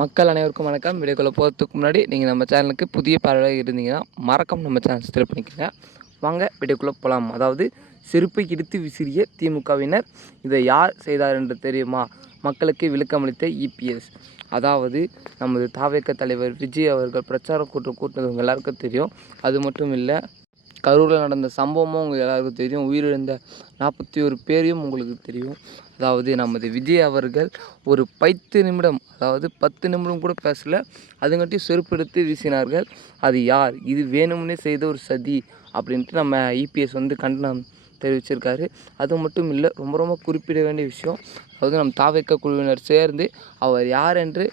மக்கள் அனைவருக்கும் வணக்கம். வீடியோக்குள்ளே போகிறதுக்கு முன்னாடி நீங்கள் நம்ம சேனலுக்கு புதிய பார்வையாக இருந்தீங்கன்னா மறக்காம நம்ம சேனல் சப்ஸ்கிரைப் பண்ணிக்கோங்க. வாங்க வீடியோக்குள்ளே போகலாம் அதாவது செருப்பை இடித்து விசிறிய திமுகவினர் இதை யார் செய்தார் என்று தெரியுமா? மக்களுக்கு விளக்கமளித்த இபிஎஸ் அதாவது நமது தாவேக்க தலைவர் விஜய் அவர்கள் பிரச்சார கூட்டம் கூட்டினது உங்கள் எல்லாருக்கும் தெரியும். அது மட்டும் இல்லை கரூரில் நடந்த சம்பவமும் உங்கள் எல்லாருக்கும் தெரியும். உயிரிழந்த நாற்பத்தி ஒரு பேரையும் உங்களுக்கு தெரியும். அதாவது நமது விஜய் அவர்கள் ஒரு பத்து நிமிடம் அதாவது பத்து நிமிடம் கூட பேசல. அதுங்காட்டி செருப்பெடுத்து வீசினார்கள். அது யார்? இது வேணும்னே செய்த ஒரு சதி அப்படின்ட்டு நம்ம இபிஎஸ் வந்து கண்டனம் தெரிவிச்சிருக்காரு. அது மட்டும் இல்லை ரொம்ப ரொம்ப குறிப்பிட வேண்டிய விஷயம். அதாவது நம் தாவைக்க குழுவினர் சேர்ந்து அவர் யார் என்று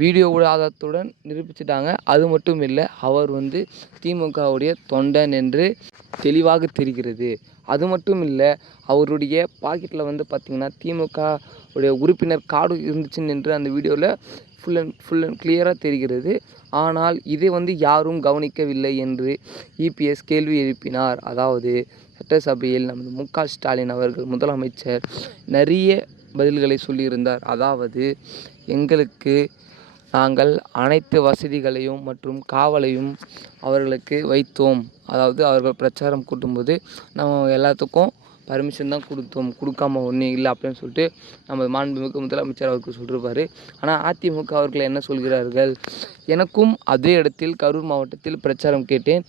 வீடியோ ஆதாரத்துடன் நிரூபிச்சிட்டாங்க. அது மட்டும் இல்லை அவர் வந்து திமுகவுடைய தொண்டன் என்று தெளிவாக தெரிகிறது. அது மட்டும் இல்லை அவருடைய பாக்கெட்டில் வந்து பார்த்திங்கன்னா திமுக உடைய உறுப்பினர் கார்டு இருந்துச்சுன்னு என்று அந்த வீடியோவில் ஃபுல் அண்ட் ஃபுல் அண்ட் கிளியராக தெரிகிறது. ஆனால் இதை வந்து யாரும் கவனிக்கவில்லை என்று இபிஎஸ் கேள்வி எழுப்பினார். அதாவது சட்டசபையில் நமது மு க ஸ்டாலின் அவர்கள் முதலமைச்சர் நிறைய பதில்களை சொல்லியிருந்தார். அதாவது எங்களுக்கு நாங்கள் அனைத்து வசதிகளையும் மற்றும் காவலையும் அவர்களுக்கு வைத்தோம். அதாவது அவர்கள் பிரச்சாரம் கூட்டும்போது நம்ம எல்லாத்துக்கும் பர்மிஷன் தான் கொடுத்தோம். கொடுக்காம ஒன்றும் இல்லை அப்படின்னு சொல்லிட்டு நம்ம மாண்புமிகு முதலமைச்சர் அவருக்கு சொல்லிருப்பார். ஆனால் அதிமுக அவர்கள் என்ன சொல்கிறார்கள்? எனக்கும் அதே இடத்தில் கரூர் மாவட்டத்தில் பிரச்சாரம் கேட்டேன்.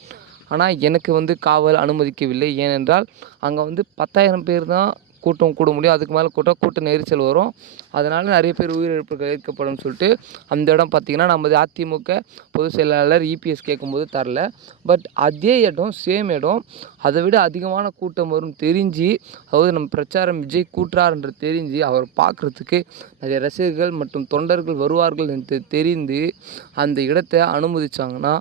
ஆனால் எனக்கு வந்து காவல் அனுமதிக்கவில்லை. ஏனென்றால் அங்கே வந்து பத்தாயிரம் பேர் தான் கூட்டம் கூட முடியும். அதுக்கு மேலே கூட்டம் கூட்ட நெரிசல் வரும். அதனால் நிறைய பேர் உயிரிழப்புகள் ஏற்கப்படும் சொல்லிட்டு அந்த இடம் பார்த்திங்கன்னா நமது அதிமுக பொதுச் செயலாளர் இபிஎஸ் கேட்கும்போது தரல. பட் அதே இடம் சேம் இடம். அதை விட அதிகமான கூட்டம் வரும் தெரிஞ்சு அதாவது நம்ம பிரச்சாரம் விஜய் கூட்டுறார் என்று தெரிஞ்சு அவர் பார்க்குறதுக்கு நிறைய ரசிகர்கள் மற்றும் தொண்டர்கள் வருவார்கள் என்று தெரிந்து அந்த இடத்தை அனுமதிச்சாங்கன்னா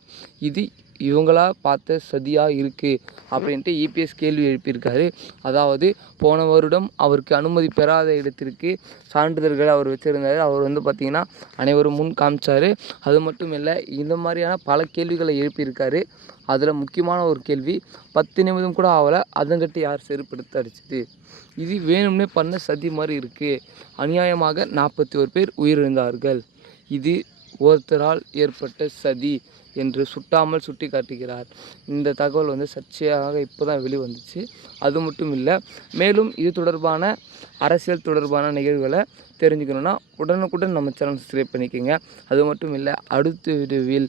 இது இவங்களா பார்த்த சதியாக இருக்குது அப்படின்ட்டு இபிஎஸ் கேள்வி எழுப்பியிருக்காரு. அதாவது போன வருடம் அவருக்கு அனுமதி பெறாத இடத்திற்கு சான்றிதழ்கள் அவர் வச்சுருந்தார். அவர் வந்து பார்த்திங்கன்னா அனைவரும் முன் காமிச்சார். அது மட்டும் இல்லை இந்த மாதிரியான பல கேள்விகளை எழுப்பியிருக்காரு. அதில் முக்கியமான ஒரு கேள்வி பத்து நிமிடம் கூட ஆகலை அதங்கட்டி யார் செருப்படுத்த அடிச்சது? இது வேணும்னே பண்ண சதி மாதிரி இருக்குது அநியாயமாக நாற்பத்தி ஒரு பேர் உயிரிழந்தார்கள். இது ஒருத்தரால் ஏற்பட்ட சதி. என்று சுட்டாமல் சுட்டி காட்டுகிறார் இந்த தகவல் வந்து சர்ச்சையாக இப்போ தான் வெளிவந்துச்சு. அது மட்டும் இல்லை மேலும் இது தொடர்பான அரசியல் தொடர்பான நிகழ்வுகளை தெரிஞ்சுக்கணுன்னா உடனுக்குடன் நம்ம சேனல் சப்ஸ்கிரைப் பண்ணிக்கோங்க. அது மட்டும் இல்லை அடுத்த வீடியோவில்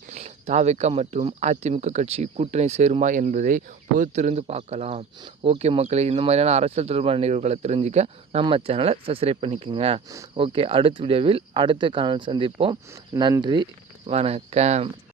தாவிக்க மற்றும் அதிமுக கட்சி கூட்டணி சேருமா என்பதை பொறுத்திருந்து பார்க்கலாம். ஓகே மக்களே இந்த மாதிரியான அரசியல் தொடர்பான நிகழ்வுகளை தெரிஞ்சுக்க நம்ம சேனலை சப்ஸ்கிரைப் பண்ணிக்கோங்க. ஓகே அடுத்த வீடியோவில் அடுத்த காணல் சந்திப்போம். நன்றி வணக்கம்.